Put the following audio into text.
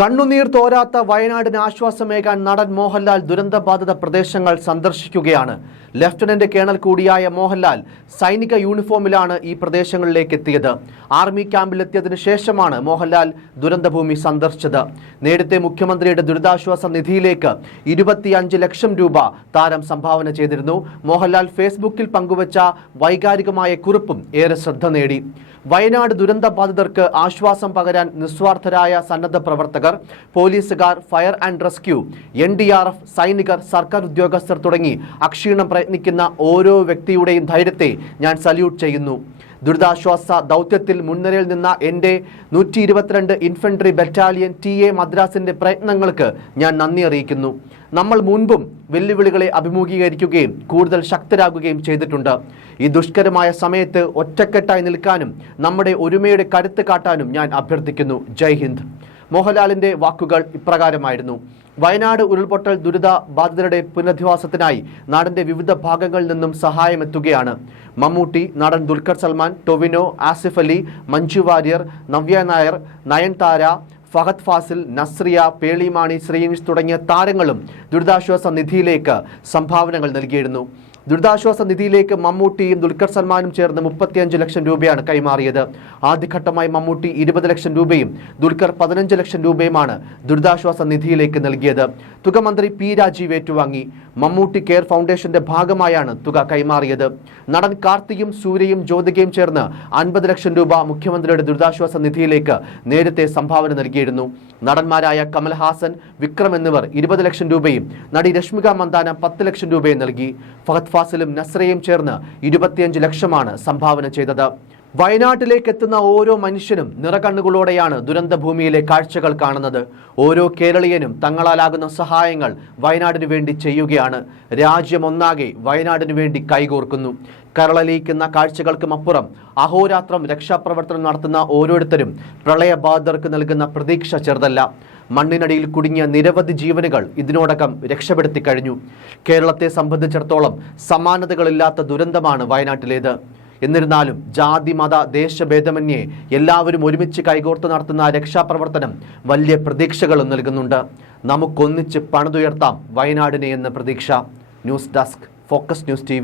കണ്ണുനീർ തോരാത്ത വയനാടിന് ആശ്വാസമേകാൻ നടൻ മോഹൻലാൽ ദുരന്തബാധിത പ്രദേശങ്ങൾ സന്ദർശിക്കുകയാണ്. ലഫ്റ്റനന്റ് കേണൽ കൂടിയായ മോഹൻലാൽ സൈനിക യൂണിഫോമിലാണ് ഈ പ്രദേശങ്ങളിലേക്ക് എത്തിയത്. ആർമി ക്യാമ്പിലെത്തിയതിനു ശേഷമാണ് മോഹൻലാൽ ദുരന്തഭൂമി സന്ദർശിച്ചത്. നേരത്തെ മുഖ്യമന്ത്രിയുടെ ദുരിതാശ്വാസ നിധിയിലേക്ക് ഇരുപത്തിയഞ്ച് ലക്ഷം രൂപ താരം സംഭാവന ചെയ്തിരുന്നു. മോഹൻലാൽ ഫേസ്ബുക്കിൽ പങ്കുവച്ച വൈകാരികമായ കുറിപ്പും ഏറെ ശ്രദ്ധ നേടി. വയനാട് ദുരന്ത ബാധിതർക്ക് ആശ്വാസം പകരാൻ നിസ്വാർത്ഥരായ സന്നദ്ധ പ്രവർത്തകർ പോലീസുകാർ fire and rescue N D R F സൈനികർ സർക്കാർ ഉദ്യോഗസ്ഥർ തുടങ്ങി അക്ഷീണം പ്രയത്നിക്കുന്ന ഓരോ വ്യക്തിയുടെയും ധൈര്യത്തെ ഞാൻ സല്യൂട്ട് ചെയ്യുന്നു. ദുരിതാശ്വാസ ദൗത്യത്തിൽ മുൻനിരയിൽ നിന്ന എന്റെ നൂറ്റി ഇരുപത്തിരണ്ട് ഇൻഫൻട്രി ബറ്റാലിയൻ ടി എ മദ്രാസിന്റെ പ്രയത്നങ്ങൾക്ക് ഞാൻ നന്ദി അറിയിക്കുന്നു. നമ്മൾ മുൻപും വെല്ലുവിളികളെ അഭിമുഖീകരിക്കുകയും കൂടുതൽ ശക്തരാകുകയും ചെയ്തിട്ടുണ്ട്. ഈ ദുഷ്കരമായ സമയത്ത് ഒറ്റക്കെട്ടായി നിൽക്കാനും നമ്മുടെ ഒരുമയുടെ കരുത്ത് കാട്ടാനും ഞാൻ അഭ്യർത്ഥിക്കുന്നു. ജയ് ഹിന്ദ്. മോഹൻലാലിന്റെ വാക്കുകൾ ഇപ്രകാരമായിരുന്നു. വയനാട് ഉരുൾപൊട്ടൽ ദുരിത ബാധിതരുടെ പുനരധിവാസത്തിനായി നാടിന്റെ വിവിധ ഭാഗങ്ങളിൽ നിന്നും സഹായം എത്തുകയാണ്. മമ്മൂട്ടി നടൻ ദുൽഖർ സൽമാൻ ടൊവിനോ ആസിഫ് അലി മഞ്ജു വാര്യർ നവ്യ നായർ നയൻതാര ഫഹദ് ഫാസിൽ നസ്രിയ പേളിമാണി ശ്രീനിഷ് തുടങ്ങിയ താരങ്ങളും ദുരിതാശ്വാസ നിധിയിലേക്ക് സംഭാവനകൾ നൽകിയിരുന്നു. ദുരിതാശ്വാസ നിധിയിലേക്ക് മമ്മൂട്ടിയും ദുൽഖർ സൽമാനും ചേർന്ന് മുപ്പത്തിയഞ്ച് ലക്ഷം രൂപയാണ് കൈമാറിയത്. ആദ്യഘട്ടമായി മമ്മൂട്ടി ഇരുപത് ലക്ഷം രൂപയും ദുൽഖർ പതിനഞ്ച് ലക്ഷം രൂപയുമാണ് ദുരിതാശ്വാസ നിധിയിലേക്ക് നൽകിയത്. തുക മന്ത്രി പി രാജീവ് ഏറ്റുവാങ്ങി. മമ്മൂട്ടി കെയർ ഫൗണ്ടേഷന്റെ ഭാഗമായാണ് തുക കൈമാറിയത്. നടൻ കാർത്തിയും സൂര്യയും ജ്യോതികയും ചേർന്ന് അൻപത് ലക്ഷം രൂപ മുഖ്യമന്ത്രിയുടെ ദുരിതാശ്വാസ നിധിയിലേക്ക് നേരത്തെ സംഭാവന നൽകിയിരുന്നു. നടന്മാരായ കമൽഹാസൻ വിക്രം എന്നിവർ ഇരുപത് ലക്ഷം രൂപയും നടി രശ്മിക മന്ദാന പത്ത് ലക്ഷം രൂപയും നൽകി. ഫഹദ് ഫാസിലും നസ്രയും ചേർന്ന് ഇരുപത്തിയഞ്ച് ലക്ഷമാണ് സംഭാവന ചെയ്തത്. വയനാട്ടിലേക്ക് എത്തുന്ന ഓരോ മനുഷ്യനും നിറകണ്ണുകളോടെയാണ് ദുരന്തഭൂമിയിലെ കാഴ്ചകൾ കാണുന്നത്. ഓരോ കേരളീയനും തങ്ങളാലാകുന്ന സഹായങ്ങൾ വയനാടിനു വേണ്ടി ചെയ്യുകയാണ്. രാജ്യമൊന്നാകെ വയനാടിനു വേണ്ടി കൈകോർക്കുന്നു. കരളലിയിക്കുന്ന കാഴ്ചകൾക്കും അപ്പുറം അഹോരാത്രം രക്ഷാപ്രവർത്തനം നടത്തുന്ന ഓരോരുത്തരും പ്രളയബാധിതർക്ക് നൽകുന്ന പ്രതീക്ഷ ചെറുതല്ല. മണ്ണിനടിയിൽ കുടുങ്ങിയ നിരവധി ജീവനുകൾ ഇതിനോടകം രക്ഷപ്പെടുത്തി കഴിഞ്ഞു. കേരളത്തെ സംബന്ധിച്ചിടത്തോളം സമാനതകളില്ലാത്ത ദുരന്തമാണ് വയനാട്ടിലേത്. എന്നിരുന്നാലും ജാതി മത ദേശഭേദമന്യേ എല്ലാവരും ഒരുമിച്ച് കൈകോർത്ത് നടത്തുന്ന രക്ഷാപ്രവർത്തനം വലിയ പ്രതീക്ഷകളും നൽകുന്നുണ്ട്. നമുക്കൊന്നിച്ച് പണിതുയർത്താം വയനാടിനെ എന്ന പ്രതീക്ഷ. News desk focus news T